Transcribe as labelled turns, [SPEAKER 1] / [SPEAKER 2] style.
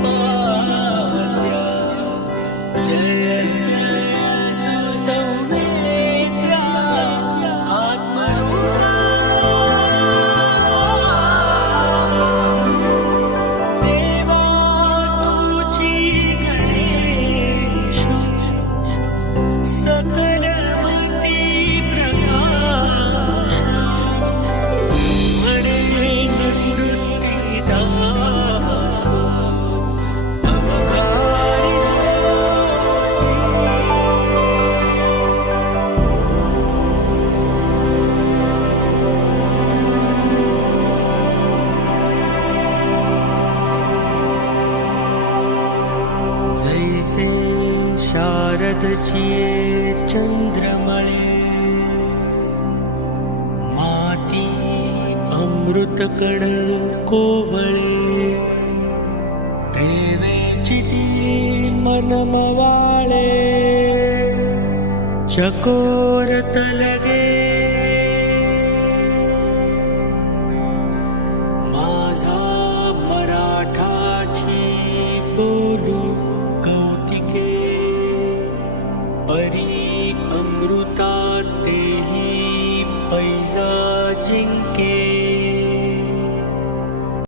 [SPEAKER 1] Oh. नाचिये चंद्रमळे माती अमृतकण कोवळे देवेची ती मनमवाळे चकोरत लगे माझा मराठाची बोलू अमृता ते ही पैजा जिंके